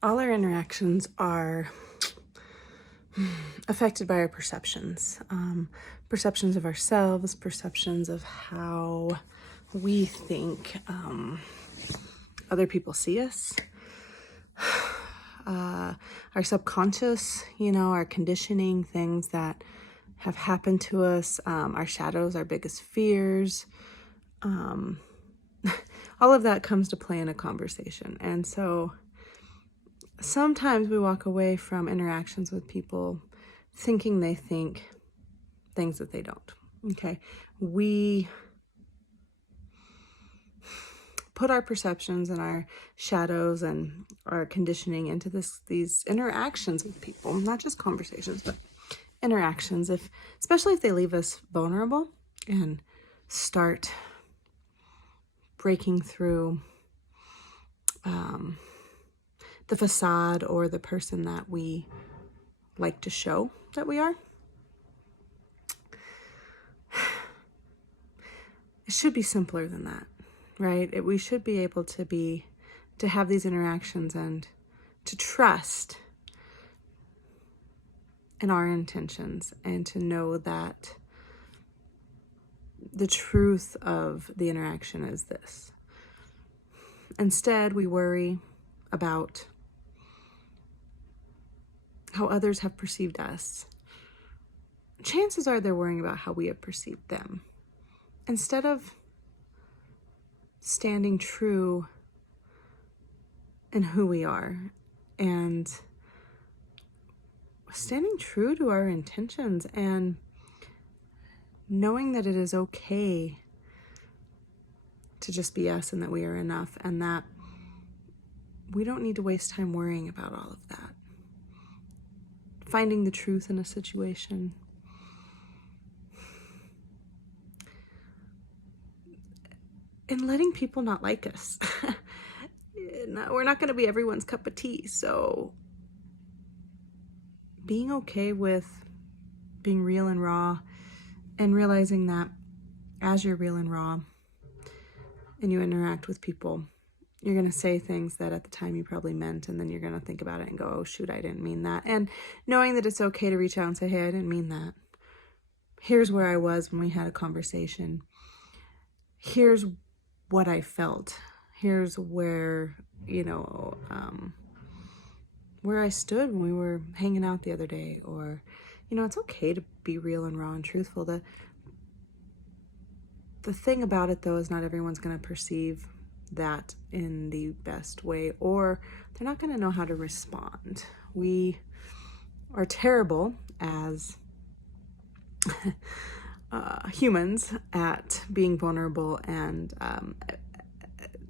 All our interactions are affected by our perceptions. Perceptions of ourselves, perceptions of how we think other people see us. Our subconscious, our conditioning, things that have happened to us, our shadows, our biggest fears. All of that comes to play in a conversation. And so sometimes we walk away from interactions with people thinking they think things that they don't. Okay. We put our perceptions and our shadows and our conditioning into these interactions with people, not just conversations, but interactions, especially if they leave us vulnerable and start breaking through the facade or the person that we like to show that we are. It should be simpler than that, right? We should be able to have these interactions and to trust in our intentions and to know that the truth of the interaction is this. Instead, we worry about how others have perceived us. Chances are they're worrying about how we have perceived them. Instead of standing true in who we are and standing true to our intentions and knowing that it is okay to just be us and that we are enough and that we don't need to waste time worrying about all of that. Finding the truth in a situation. And letting people not like us. We're not going to be everyone's cup of tea. So being okay with being real and raw and realizing that as you're real and raw and you interact with people, you're going to say things that at the time you probably meant, and then you're going to think about it and go, oh shoot, I didn't mean that. And knowing that it's okay to reach out and say, hey, I didn't mean that. Here's where I was when we had a conversation. Here's what I felt. Here's where, where I stood when we were hanging out the other day. Or, it's okay to be real and raw and truthful. The thing about it, though, is not everyone's going to perceive that in the best way, or they're not going to know how to respond. We are terrible as humans at being vulnerable and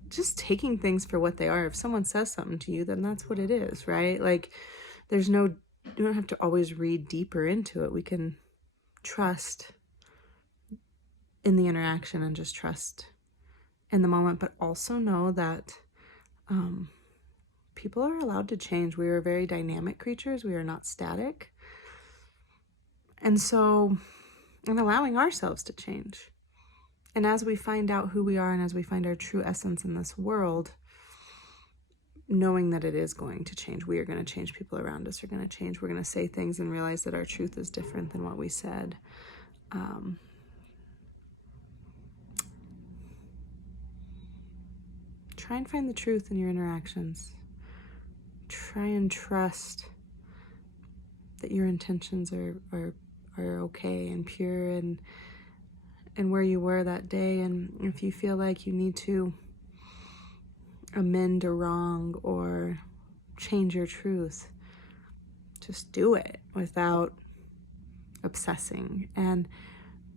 just taking things for what they are. If someone says something to you, then that's what it is, right? Like, you don't have to always read deeper into it. We can trust in the interaction and just trust in the moment, but also know that people are allowed to change. We are very dynamic creatures. We are not static. And allowing ourselves to change. And as we find out who we are and as we find our true essence in this world, knowing that it is going to change, we are going to change, people around us are going to change. We're going to say things and realize that our truth is different than what we said. Try and find the truth in your interactions. Try and trust that your intentions are okay and pure and where you were that day. And if you feel like you need to amend a wrong or change your truth, just do it without obsessing, and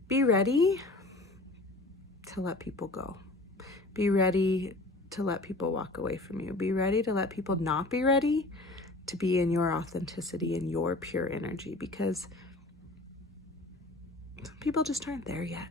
be ready to let people go. Be ready to let people walk away from you. Be ready to let people not be ready to be in your authenticity and your pure energy, because some people just aren't there yet.